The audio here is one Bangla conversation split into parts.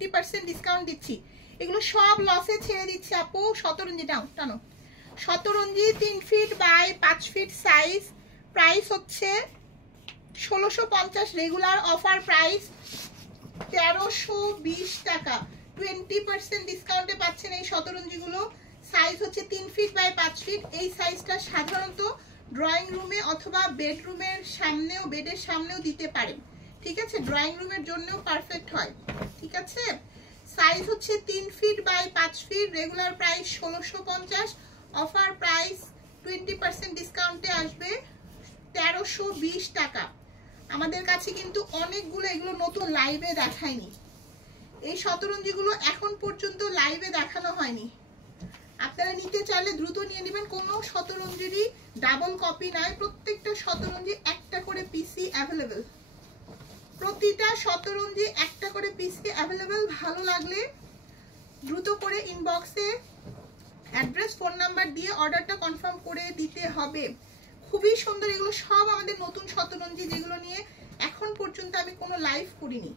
20% ডিসকাউন্ট দিচ্ছি। এগুলো সব লসে ছেড়ে দিচ্ছি আপু। শতরঞ্জি টানো, শতরঞ্জি 3 feet by 5 feet size, price হচ্ছে 1650, রেগুলার অফার প্রাইস 1320 টাকা। 20% ডিসকাউন্টে পাচ্ছেন এই শতরঞ্জিগুলো। সাইজ হচ্ছে 3 ফিট বাই 5 ফিট। এই সাইজটা সাধারণত ড্রয়িং রুমে অথবা বেডরুমের সামনেও, বেডের সামনেও দিতে পারেন, ঠিক আছে? ড্রয়িং রুমের জন্যও পারফেক্ট হয়, ঠিক আছে? সাইজ হচ্ছে 3 feet by 5 feet, regular price 1650, offer price 20% ডিসকাউন্টে আসবে 1320 টাকা। আমাদের কাছে কিন্তু অনেকগুলো, এগুলো নতুন লাইভে দেখায়নি, এই শতরঞ্জিগুলো এখন পর্যন্ত লাইভে দেখানো হয়নি। আপনারা নিতে চাইলে দ্রুত নিয়ে নেবেন। কোনো শতরঞ্জিরই ডাবল কপি নয়, প্রত্যেকটা শতরঞ্জি একটা করে পিসি অ্যাভেলেবেল, প্রতিটা শতরঞ্জি একটা করে পিসি অ্যাভেলেবেল। ভালো লাগলে দ্রুত করে ইনবক্সে অ্যাড্রেস, ফোন নাম্বার দিয়ে অর্ডারটা কনফার্ম করে দিতে হবে। খুবই সুন্দর, এগুলো সব আমাদের নতুন শতরঞ্জি, যেগুলো নিয়ে এখন পর্যন্ত আমি কোনো লাইভ করিনি।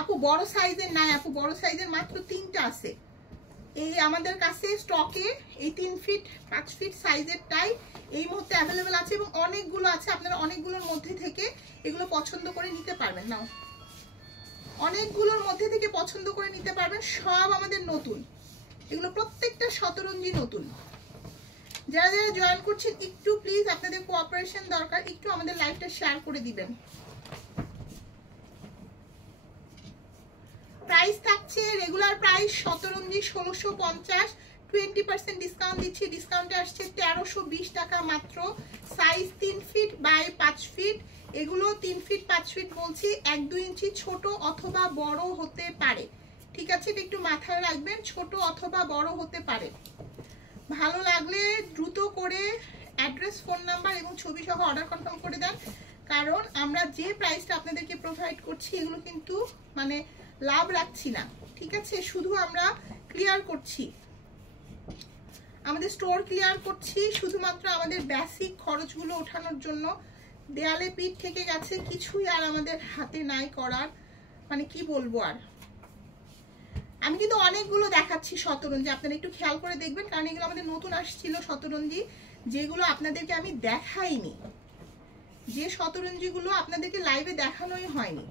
আপু বড় সাইজের নাই আপু, বড় সাইজের মাত্র 3টা আছে এই আমাদের কাছে স্টকে। এই 3 ফিট 5 ফিট সাইজেরটাই এই মুহূর্তে অ্যাভেলেবেল আছে এবং অনেকগুলো আছে। আপনারা অনেকগুলোর মধ্যে থেকে এগুলো পছন্দ করে নিতে পারবেন। নাও, অনেকগুলোর মধ্যে থেকে পছন্দ করে নিতে পারবেন। সব আমাদের নতুন, এগুলো প্রত্যেকটা শতরঞ্জি নতুন। যারা যারা জয়েন করছেন একটু প্লিজ আপনাদের কোঅপারেশন দরকার, একটু আমাদের লাইভটা শেয়ার করে দিবেন। প্রাইস থাকছে রেগুলার প্রাইস শতরঞ্জি 1650, 20% ডিসকাউন্ট দিচ্ছি, ডিসকাউন্টে আসছে 1320 টাকা মাত্র। সাইজ 3 ফিট বাই 5 ফিট, এগুলো 3 ফিট 5 ফিট বলছি, 1-2 ইঞ্চি ছোট অথবা বড় হতে পারে, ঠিক আছে? এটা একটু মাথায় রাখবেন, ছোট অথবা বড় হতে পারে। ভালো লাগলে দ্রুত করে অ্যাড্রেস, ফোন নাম্বার এবং ছবি সহ অর্ডার কনফার্ম করে দেন, কারণ আমরা যে প্রাইসটা আপনাদেরকে প্রোভাইড করছি এগুলো কিন্তু মানে লাভ রাখছি না, ঠিক আছে? শুধু আমরা ক্লিয়ার করছি, আমাদের স্টোর ক্লিয়ার করছি শুধুমাত্র আমাদের বেসিক খরচগুলো ওঠানোর জন্য। দেয়ালে পিঠ থেকে গেছে, কিছুই আর আমাদের হাতে নাই করার, মানে কি বলবো আর। আমি কিন্তু অনেকগুলো দেখাচ্ছি শতরঞ্জি, আপনারা একটু খেয়াল করে দেখবেন, কারণ এগুলো আমাদের নতুন আসছিল শতরঞ্জি, যেগুলো আপনাদেরকে আমি দেখাইনি, যে শতরঞ্জিগুলো আপনাদেরকে লাইভে দেখানোই হয়নি,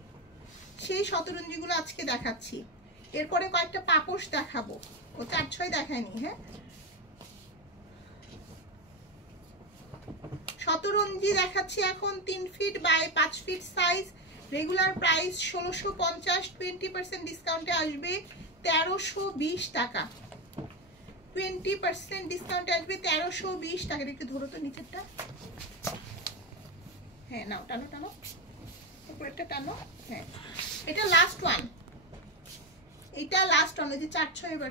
সেই শতরঞ্জিগুলো আজকে দেখাচ্ছি। এরপরে কয়েকটা পাপোশ দেখাবো, ও 4-6 দেখায়নি। হ্যাঁ, শতরঞ্জি দেখাচ্ছি এখন 3 feet by 5 feet size, regular price 1650, 20% ডিসকাউন্টে আসবে 1320 টাকা। 20% ডিসকাউন্টে আসবে 1320 টাকা। একটু ধরো তো নিচেরটা, হ্যাঁ নাও, টানো টানো, উপরেরটা টানো। হ্যাঁ, এটা লাস্ট ওয়ান, এটা লাস্ট ওয়ান, ওই যে 4-6 এবার